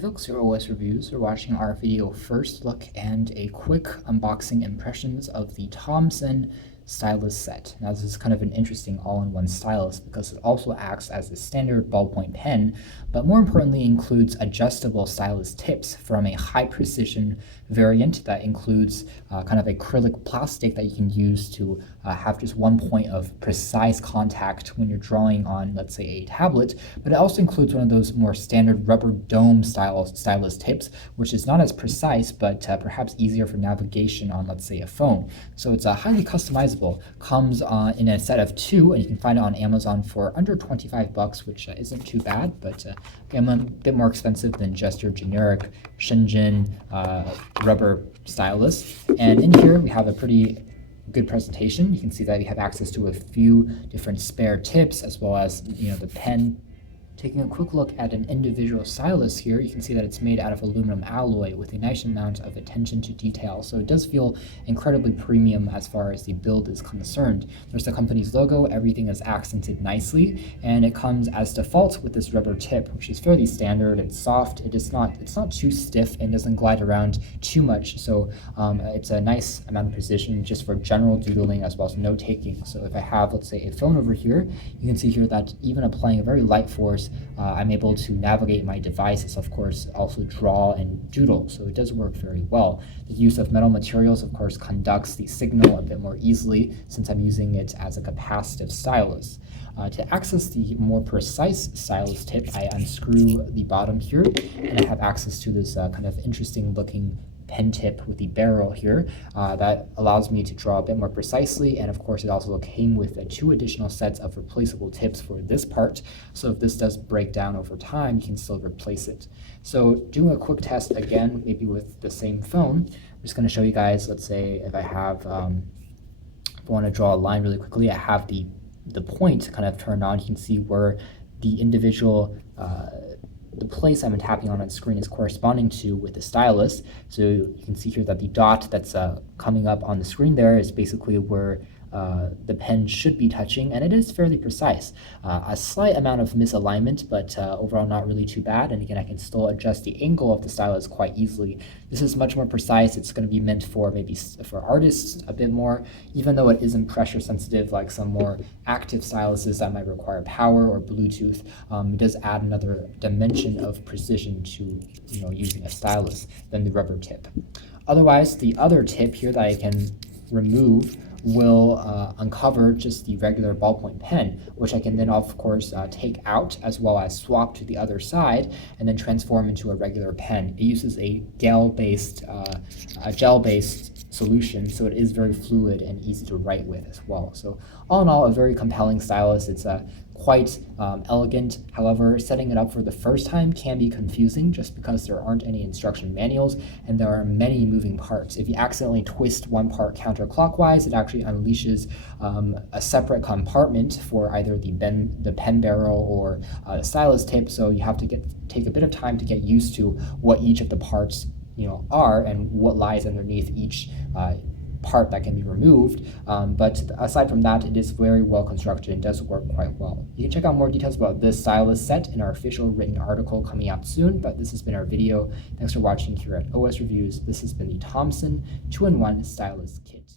Hey folks, your OS reviews. We're watching our video first look and a quick unboxing impressions of the Tomsenn Stylus set. Now this is kind of an interesting all-in-one stylus because it also acts as a standard ballpoint pen, but more importantly includes adjustable stylus tips from a high-precision variant that includes kind of acrylic plastic that you can use to have just one point of precise contact when you're drawing on, let's say, a tablet, but it also includes one of those more standard rubber dome stylus tips, which is not as precise, but perhaps easier for navigation on, let's say, a phone. So it's highly customizable. Comes in a set of 2, and you can find it on Amazon for under 25 bucks, which isn't too bad, but again, a bit more expensive than just your generic Shenzhen rubber stylus. And in here we have a pretty good presentation. You can see that we have access to a few different spare tips as well as the pen. Taking a quick look at an individual stylus here, you can see that it's made out of aluminum alloy with a nice amount of attention to detail. So it does feel incredibly premium as far as the build is concerned. There's the company's logo, everything is accented nicely, and it comes as default with this rubber tip, which is fairly standard. It's soft, it's not too stiff and doesn't glide around too much. So it's a nice amount of precision just for general doodling as well as note taking. So if I have, let's say, a phone over here, you can see here that even applying a very light force, I'm able to navigate my devices, of course, also draw and doodle, so it does work very well. The use of metal materials, of course, conducts the signal a bit more easily since I'm using it as a capacitive stylus. To access the more precise stylus tip, I unscrew the bottom here, and I have access to this kind of interesting looking pen tip with the barrel here that allows me to draw a bit more precisely, and of course it also came with 2 additional sets of replaceable tips for this part, so if this does break down over time you can still replace it. So doing a quick test again, maybe with the same phone, I'm just going to show you guys, let's say if I have if I want to draw a line really quickly, I have the point kind of turned on. You can see where the individual the place I'm tapping on the screen is corresponding to with the stylus. So you can see here that the dot that's coming up on the screen there is basically where the pen should be touching, and it is fairly precise. A slight amount of misalignment, but overall not really too bad. And again, I can still adjust the angle of the stylus quite easily. This is much more precise. It's going to be meant for maybe for artists a bit more, even though it isn't pressure sensitive like some more active styluses that might require power or Bluetooth. It does add another dimension of precision to using a stylus than the rubber tip. Otherwise, the other tip here that I can remove will uncover just the regular ballpoint pen, which I can then of course take out as well as swap to the other side and then transform into a regular pen. It uses a gel-based solution, so it is very fluid and easy to write with as well. So all in all, a very compelling stylus. It's quite elegant. However, setting it up for the first time can be confusing just because there aren't any instruction manuals and there are many moving parts. If you accidentally twist one part counterclockwise, it actually unleashes a separate compartment for either the pen barrel or the stylus tip, so you have to take a bit of time to get used to what each of the parts are and what lies underneath each part that can be removed, but aside from that, it is very well constructed and does work quite well. You can check out more details about this stylus set in our official written article coming out soon, but this has been our video. Thanks for watching here at OS Reviews. This has been the Tomsenn 2-in-1 Stylus Kit.